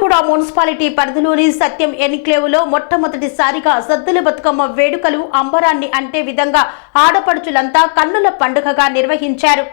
Dammaiguda municipality పరిధిలోని సత్యం ఎన్క్లేవ్లో మొట్టమొదటిసారిగా సద్దుల బతుకమ్మ వేడుకలు అంబరాన్ని అంటే విధంగా ఆడపడుచులంతా కన్నుల పండుగగా నిర్వహించారు.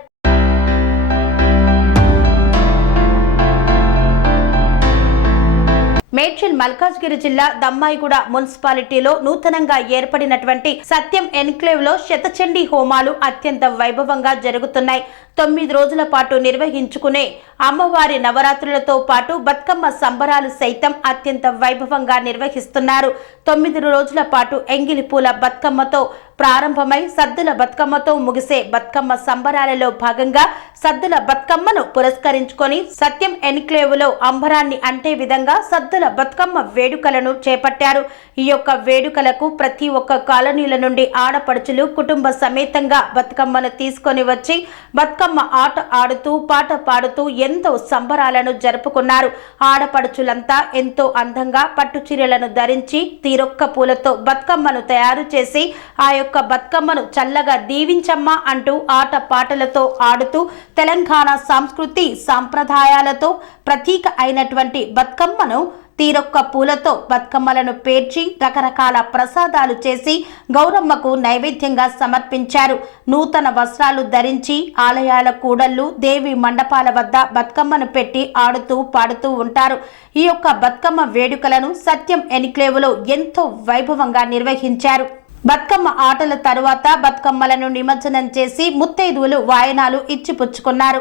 మేడ్చల్ మల్కాజ్గిరి జిల్లా దమ్మాయిగూడ మున్సిపాలిటీలో నూతనంగా ఏర్పడినటువంటి సత్యం ఎన్క్లేవ్ లో శతచండీ హోమాలు అత్యంత వైభవంగా జరుగుతున్నాయి. 9 రోజుల పాటు నిర్వహించుకునే అమ్మవారి నవరాత్రులతో పాటు బతుకమ్మ సంబరాలు సైతం అత్యంత వైభవంగా నిర్వహిస్తున్నారు. 9 రోజుల పాటు ఎంగిలి పూల బతుకమ్మతో ప్రారంభమై సద్దుల బతుకమ్మతో ముగిసే బతుకమ్మ సంబరాలలో భాగంగా సద్దుల బతుకమ్మను పురస్కరించుకొని సత్యం ఎన్క్లేవ్ లో అంబరాన్ని అంటే విధంగా సద్దుల బతుకమ్మ వేడుకలను చేపట్టారు. ఈ యొక్క వేడుకలకు ప్రతి ఒక్క కాలనీల నుండి ఆడపడుచులు కుటుంబ సమేతంగా బతుకమ్మను తీసుకొని వచ్చి బతుకమ్మ ఆట ఆడుతూ పాట పాడుతూ ఎంతో సంబరాలను జరుపుకున్నారు. ఆడపడుచులంతా ఎంతో అందంగా పట్టు చీరలను ధరించి తీరొక్క పూలతో బతుకమ్మను తయారు చేసి ఆ యొక్క బతుకమ్మను చల్లగా దీవించమ్మా అంటూ ఆట పాటలతో ఆడుతూ తెలంగాణ సంస్కృతి సాంప్రదాయాలతో ప్రతీక అయినటువంటి బతుకమ్మను తీరొక్క పూలతో బతుకమ్మలను పేర్చి రకరకాల ప్రసాదాలు చేసి గౌరమ్మకు నైవేద్యంగా సమర్పించారు. నూతన వస్త్రాలు ధరించి ఆలయాల కూడళ్లు దేవి మండపాల వద్ద బతుకమ్మను పెట్టి ఆడుతూ పాడుతూ ఉంటారు. ఈ యొక్క బతుకమ్మ వేడుకలను సత్యం ఎన్క్లేవ్లో ఎంతో వైభవంగా నిర్వహించారు. బతుకమ్మ ఆటల తరువాత బతుకమ్మలను నిమజ్జనం చేసి ముత్తైదువులు వాయనాలు ఇచ్చిపుచ్చుకున్నారు.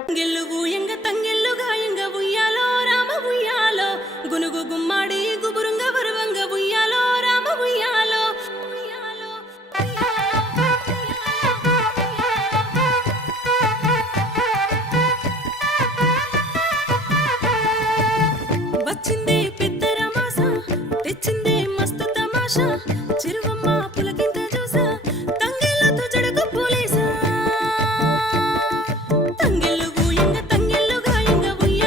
గునుగు గుమ్మాడి గుబురుంగ వరువంగ ఉయ్యాలో రామ ఉయ్యాలో వచ్చింది పెద్ద రమాస తెచ్చింది మస్తు తమాషా చిరువమ్మ పులకింత చూసా తంగెళ్ళతో జడకు పోలేసా తంగెళ్ళు గూయంగ తంగెళ్ళు గాయంగ ఉయ్యాలో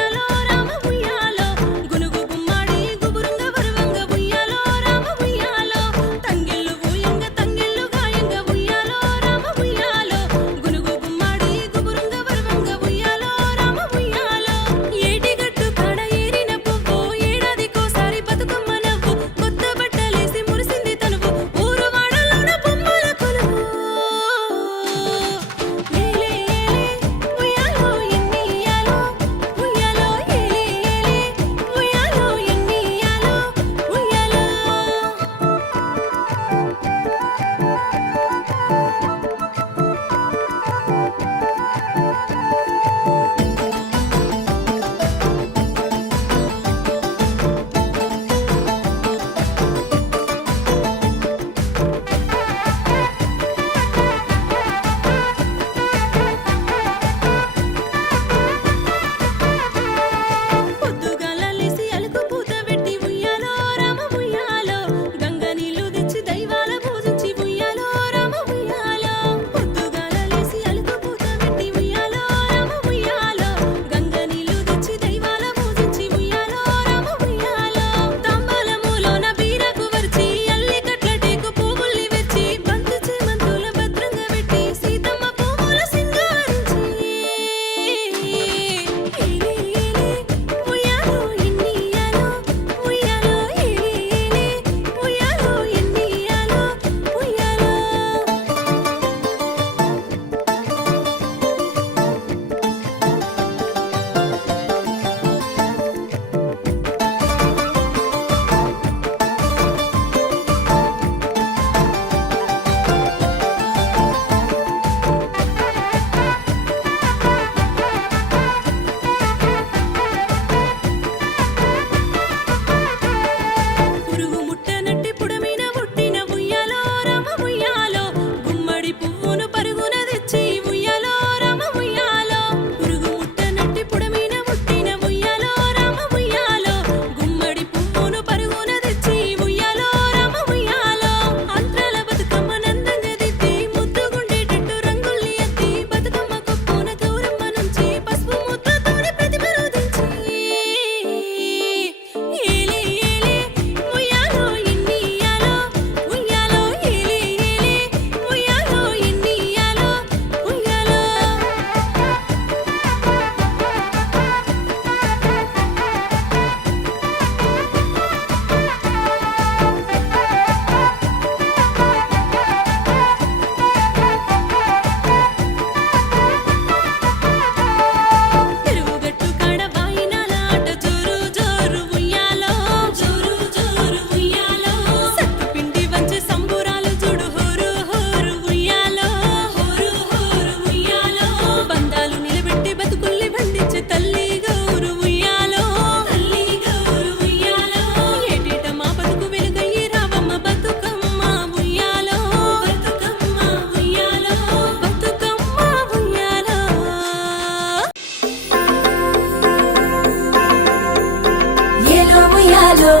ఉయ్యాలో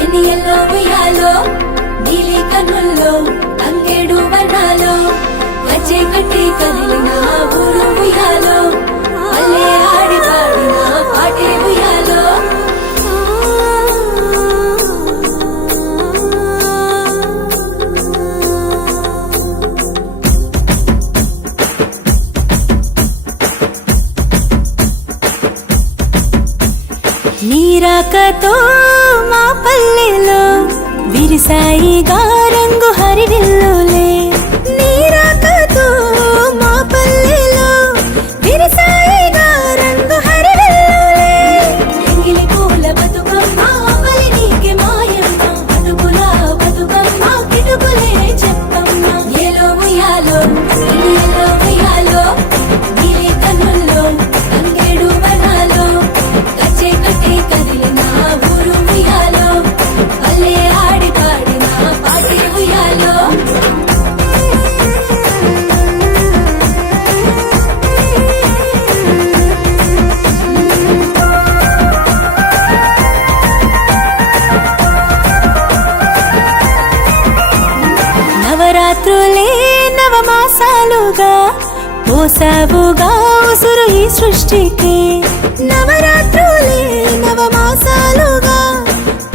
ఎన్ని ఎల్లో ఉయ్యాలో నీలి కన్నుల్లో తంగేడు వర్ణాలో గజ్జె కట్టి కదిలిన ఊరు ఉయ్యాలో పల్లె ఆడి పాడిన పాటే ఉయ్యాలో నీరాకతో మా పల్లెలో విరిసాయిగా రంగు హరివిల్లులే నీరాకతో మా పల్లెలో విరిసాయిగా రంగు హరివిల్లులే ఎంగిలి పూల బతుకమ్మ అమలి నీకే మాయమ్మ బతుకుల బతుకమ్మ కిటుకులే చెప్పమ్మ ఏలో ఉయ్యాలో ఎల్లో ఉయ్యాలో నీలి కన్నుల్లో తంగేడు వనాలో గజ్జె కట్టి కదిలిన ఊరు ఉయ్యాలో పల్లె ఆడి పాడిన పాటే ఉయ్యాలో నవరాత్రులే నవమాసాలుగా పోసావుగా ఉసురు ఈ సృష్టికి నవరాత్రులే నవమాసాలుగా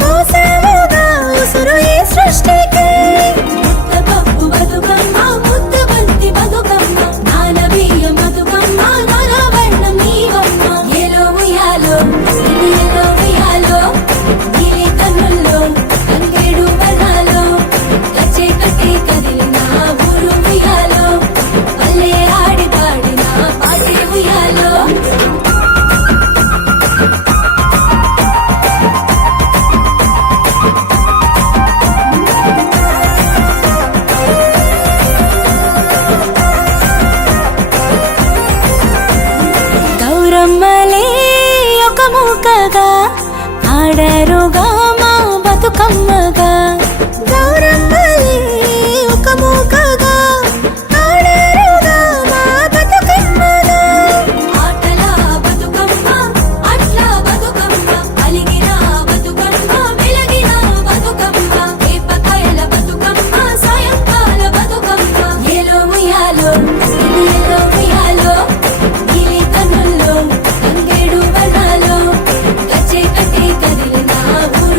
పోసావుగా ఉసురు ఈ సృష్టికి ముద్ద పప్పు బతుకమ్మ ముద్ద బంతి బతుకమ్మ నాన బియ్యం బతుకమ్మ నాన వర్ణం నీవమ్మ ఏలో ఉయ్యాలో ఎల్లో ఉయ్యాలో నీలి కన్నుల్లో తంగేడు వర్ణాలో గజ్జె కట్టి కదిలిన ఊరు ఉయ్యాలో పల్లె ఆడి పాడిన పాటే ఉయ్యాలో గౌరమ్మలే ఒక మూకగా ఆడారుగా మా బతుకమ్మగా గౌరమ్మలే ఒక మూకగా ఆడారుగా మా బతుకమ్మగా ఆటల బతుకమ్మ అట్ల బతుకమ్మ అలిగిన బతుకమ్మ వెలగిన బతుకమ్మ వేపకాయల బతుకమ్మ సాయంకాల బతుకమ్మ ఏలో ఉయ్యాలో ఎల్లో ఉయ్యాలో నీలి కన్నుల్లో తంగేడు వర్ణాలో గజ్జె కట్టి కదిలిన ఊరు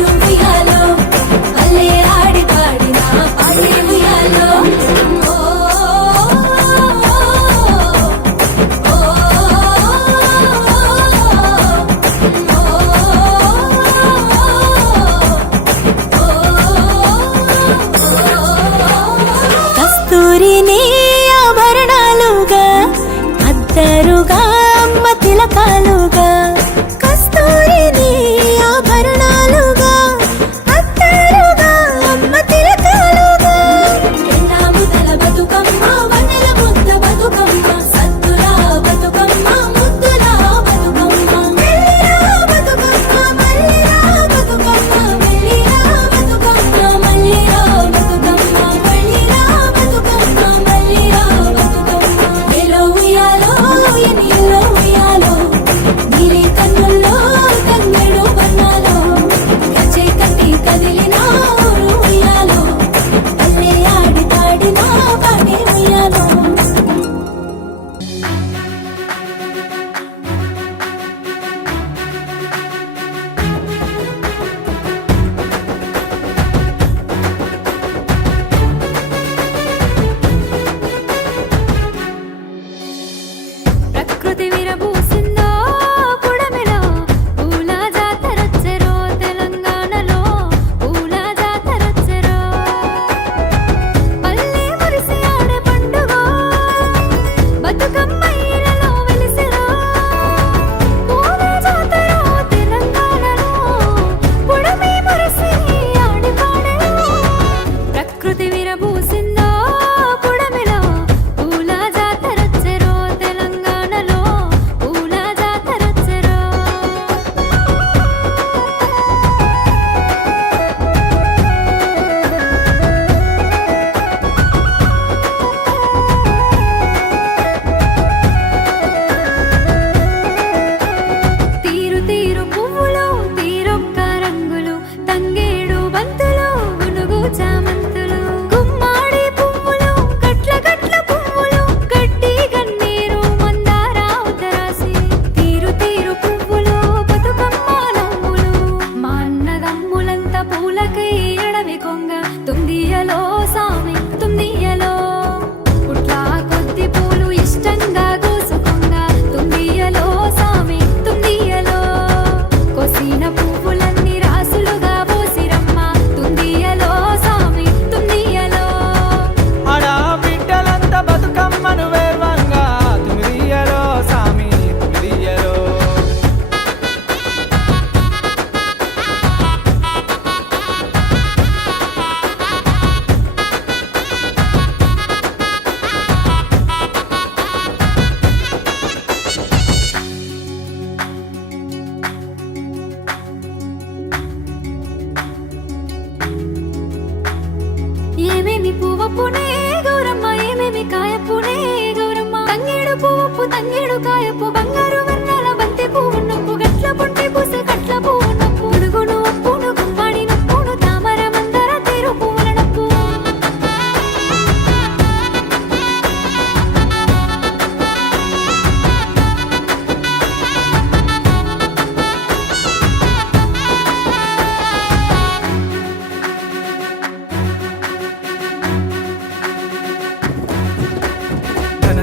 పువ్వునే గౌరమ్మ ఏమేమి కాయపునే గౌరమ్మ తంగేడు పువ్వు తంగేడు కాయపు బంగారు వర్ణాల బంతి పువ్వు నొప్పు గట్ల పొంటి పూసే కట్ల పువ్వు నొప్పు ఉడుగును ఉప్పును గుమ్మాడి నొప్పును తామర మందర తీరు పువ్వుల నొప్పు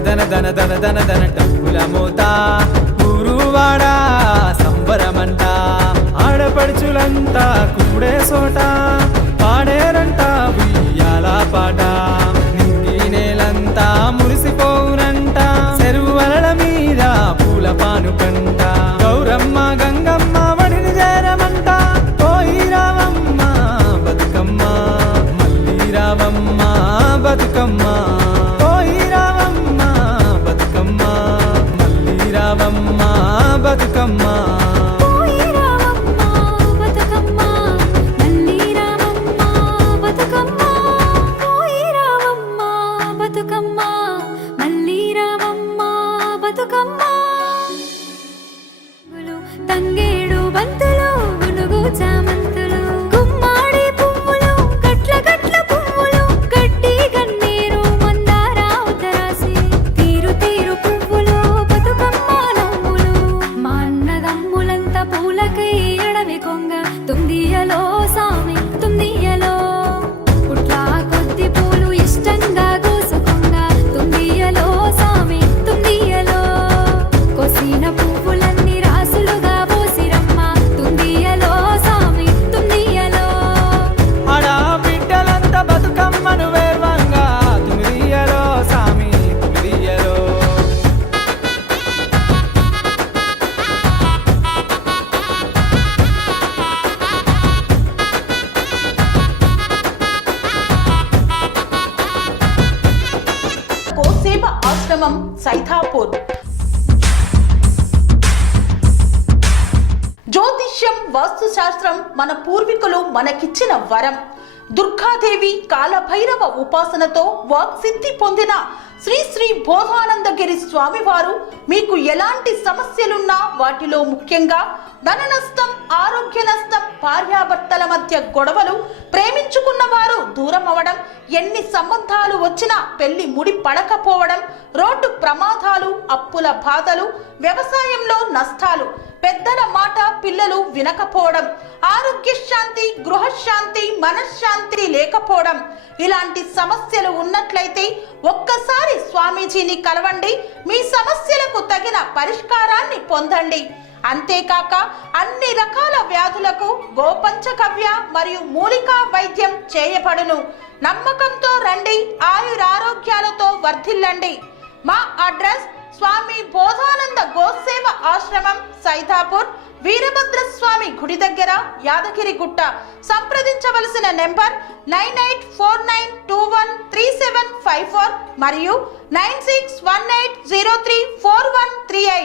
దన దన దన దన దన డబ్బుల మోత ఊరువాడ సంబరమంట ఆడపడుచులంతా కూడే సోట పాడేరంట ఉయ్యాల పాట నింగి నేలంతా మురిసిపోవునంట చెరువు వలల మీద పూల పానుకంట గౌరమ్మ గంగమ్మ వడిని చేరమంట పోయి రావమ్మ బతుకమ్మ మళ్ళీ రావమ్మ బతుకమ్మ బతుకమ్మ పోయి రావమ్మ బతుకమ్మ మళ్ళీ రావమ్మ బతుకమ్మ పోయి రావమ్మ బతుకమ్మ మళ్ళీ రావమ్మ బతుకమ్మ తంగేడు బంతులు గునుగు చామంతులు గుమ్మాడి పువ్వులు గట్ల గట్ల పువ్వులు గడ్డి గన్నేరు మందార ఉత్తరాసి తీరు తీరు పువ్వులు బతుకమ్మ నవ్వులు మా అన్నదమ్ములంతా పూలకై అడవి కొంగ తుందియలో సామి తుందియలో పుట్ల కొద్ది పూలు ఇష్టంగా కోసుకొంగ తుందియలో సామి తుందియలో కొసిన పువ్వులన్నీ రాసులుగా పోసిరమ్మ తుందియలో సామి తుందియలో ఆడా బిడ్డలంతా బతుకమ్మను వేర్వంగా తుమిదియలో సామి తుమిదియలో గోసేవ ఆశ్రమం సైథాపూర్. జ్యోతిష్యం వాస్తుశాస్త్రం మన పూర్వీకులు మనకిచ్చిన వరం. దుర్గాదేవి కాలభైరవ ఉపాసనతో వాక్సిద్ధి పొందిన శ్రీ శ్రీ బోధానందగిరి స్వామివారు మీకు ఎలాంటి సమస్యలున్నా వాటిలో ముఖ్యంగా ధన నష్టం, ఆరోగ్య నష్టం, భార్యాభర్తల మధ్య గొడవలు, ప్రేమించుకున్న వారు దూరం అవడం, ఎన్ని సంబంధాలు వచ్చినా పెళ్లి ముడి పడకపోవడం, రోడ్డు ప్రమాదాలు, అప్పుల బాధలు, వ్యవసాయంలో నష్టాలు, పెద్దల మాట పిల్లలు వినకపోవడం, ఆరోగ్య శాంతి, గృహశాంతి, మనశ్శాంతి లేకపోవడం, ఇలాంటి సమస్యలు ఉన్నట్లయితే ఒక్కసారి స్వామీజీని కలవండి. మీ సమస్యలకు తగిన పరిష్కారాన్ని పొందండి. అంతేకాక అన్ని రకాల వ్యాధులకు గోపంచకవ్య మరియు మూలికా వైద్యం చేయబడును. నమ్మకంతో రండి, ఆయురారోగ్యాలతో వర్ధిల్లండి. మా అడ్రస్ స్వామి బోధానంద గోసేవ ఆశ్రమం, సైథాపూర్, వీరభద్రస్వామి గుడి దగ్గర, యాదగిరిగుట్ట. సంప్రదించవలసిన నెంబర్ 9849213754 మరియు 9618034138.